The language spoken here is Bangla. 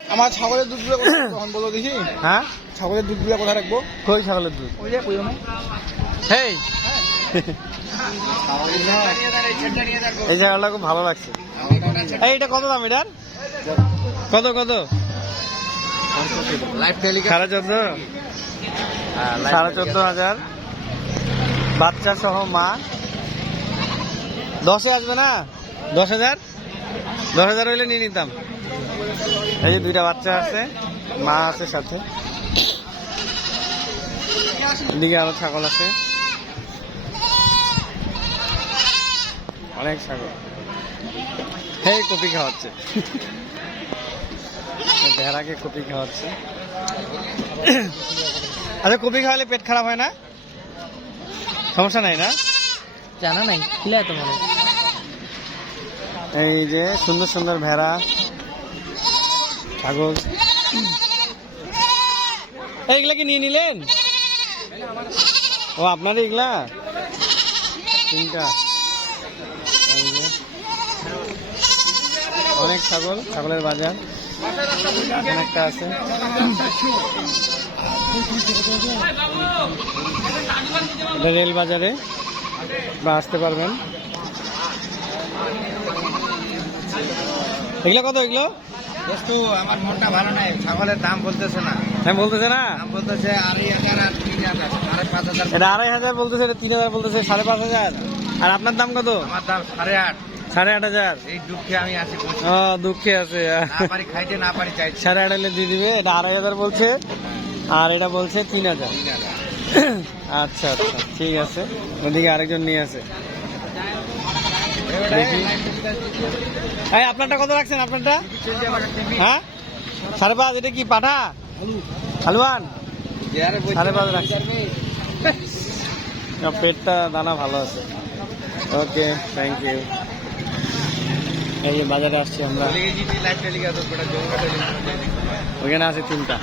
আমার ছাগলের দুধগুলো তখন বলো দেখি। হ্যাঁ, ছাগলের দুধগুলো কোথায় রাখবো? কই ছাগলের দুধ? ওই যে ওই হেই, এই জায়গাটা খুব ভালো লাগছে। এই এটা কত দাম এটার? কত কত? 14,500। 14,500 বাচ্চা সহ মা। 10-এ আসবে না? 10,000? 10,000 হইলে নিয়ে নিতাম। এই যে দুইটা বাচ্চা আছে, মা আছে সাথে। এদিকে আরো ছাগল আছে, অনেক ছাগল। এই কপি খাওয়াচ্ছে, ভেড়াকে কপি খাওয়াচ্ছে। আচ্ছা, কপি খাওয়ালে পেট খারাপ হয় না? সমস্যা নাই না? জানা নাই, খিলে তো মনে। এই যে সুন্দর সুন্দর ভেড়া, ছাগল। এইগুলা কি নিয়ে নিলেন? ও আপনার এগুলা তিনটা। অনেক ছাগল, ছাগলের বাজার অনেকটা আছে। এটা রেল বাজারে বা আসতে পারবেন। এগুলো কত? এগুলো আমার মনটা ভালো নাই, ছাগলের দাম বলতেছে না। হ্যাঁ, বলতেছে না? দাম বলতেছে 2,500 আর 3,000, 5,500। এটা 2,500 বলতেছে, এটা 3,000 বলতেছে, 5,500। আর আপনার দাম কত? আমার দাম 8,500। 8,500। এই দুঃখে আমি আছি। ও, দুঃখে আছে। না পারি খাইতে, না পারি চাইতে। 8,500 দিয়ে দিবে। এটা 2,500 বলছে, আর এটা বলছে 3,000। আচ্ছা আচ্ছা, ঠিক আছে। ওদিকে আরেকজন নিয়ে আছে, দেখি। এই আপনারটা কত রাখছেন? আপনারটা? হ্যাঁ, 5.5। এটা কি পাঠা? হালুয়ান? 5.5 রাখছেন। পেটটা দানা ভালো আছে। ওকে, থ্যাংক ইউ। এই যে বাজারে আসছি আমরা, ওইখানে আছে 3টা।